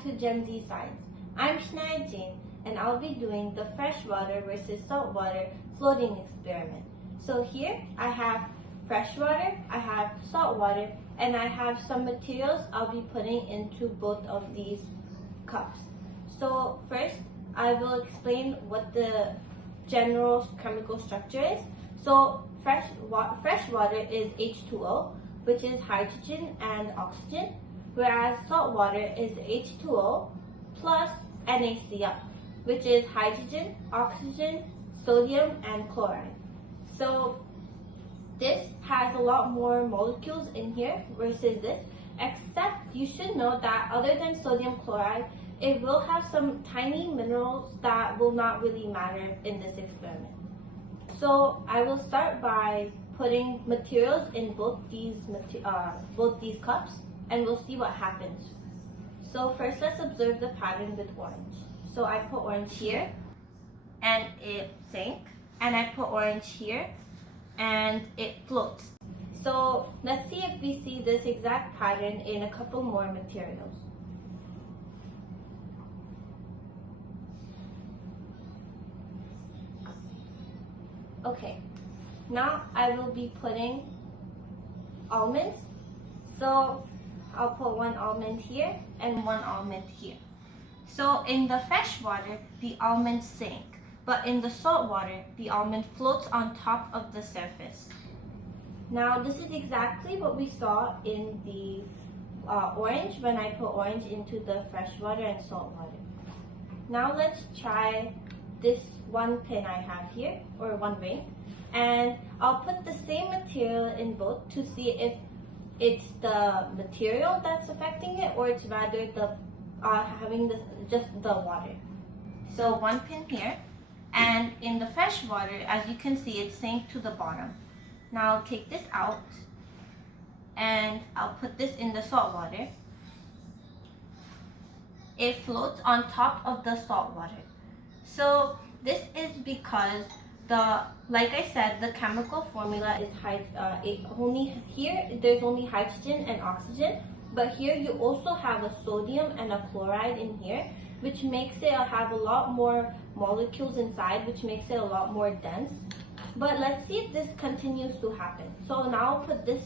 back to Gen Z Science. I'm Shania Jane, and I'll be doing the freshwater versus saltwater floating experiment. So here I have freshwater, I have saltwater, and I have some materials I'll be putting into both of these cups. So first, I will explain what the general chemical structure is. So freshwater is H2O, which is hydrogen and oxygen, whereas saltwater is H2O plus NaCl, which is hydrogen, oxygen, sodium, and chloride. So this has a lot more molecules in here versus this, except you should know that other than sodium chloride, it will have some tiny minerals that will not really matter in this experiment. So I will start by putting materials in both these cups, and we'll see what happens. So first, let's observe the pattern with orange. So I put orange here, and it sank, and I put orange here, and it floats. So let's see if we see this exact pattern in a couple more materials. Okay, now I will be putting almonds. So I'll put one almond here and one almond here. So in the fresh water, the almond sank, but in the salt water, the almond floats on top of the surface. Now this is exactly what we saw in the orange when I put orange into the fresh water and salt water. Now let's try this one pin I have here, or one ring, and I'll put the same material in both to see if it's the material that's affecting it, or it's rather the just the water. So one pin here, and in the fresh water, as you can see, it sank to the bottom. Now I'll take this out, and I'll put this in the salt water. It floats on top of the salt water. So this is because like I said, the chemical formula is there's only hydrogen and oxygen, but here you also have a sodium and a chloride in here, which makes it have a lot more molecules inside, which makes it a lot more dense. But let's see if this continues to happen. So now I'll put this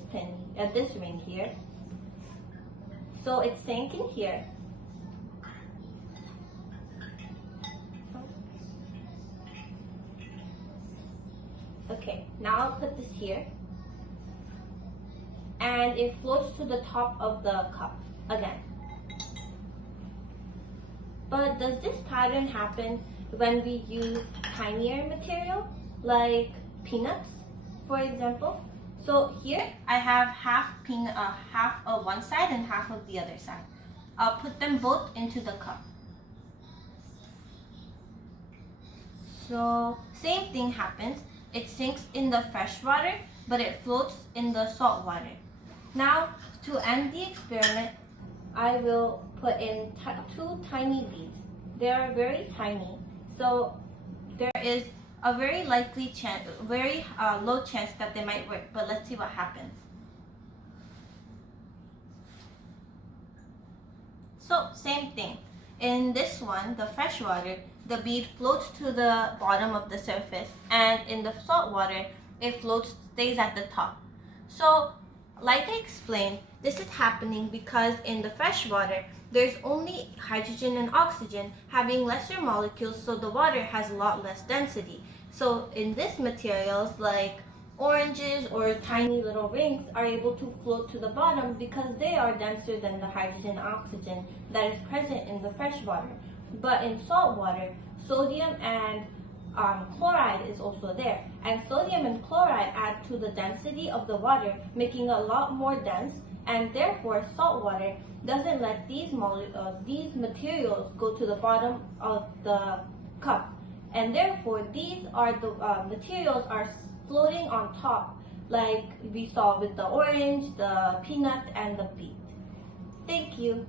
this ring here. So it sank in here. Okay, now I'll put this here, and it floats to the top of the cup again. But does this pattern happen when we use tinier material, like peanuts, for example? So here I have half of one side and half of the other side. I'll put them both into the cup. So same thing happens. It sinks in the fresh water, but it floats in the salt water. Now, to end the experiment, I will put in two tiny beads. They are very tiny, so there is a very likely chance, low chance that they might work, but let's see what happens. So, same thing. In this one, the fresh water, the bead floats to the bottom of the surface, and in the salt water, it stays at the top. So, like I explained, this is happening because in the fresh water, there's only hydrogen and oxygen having lesser molecules, so the water has a lot less density. So in this materials, like oranges or tiny little rings, are able to float to the bottom because they are denser than the hydrogen and oxygen that is present in the fresh water. But in salt water, sodium and chloride is also there, and sodium and chloride add to the density of the water, making it a lot more dense, and therefore salt water doesn't let these materials go to the bottom of the cup, and therefore these are the materials are floating on top, like we saw with the orange, the peanut, and the beet. Thank you.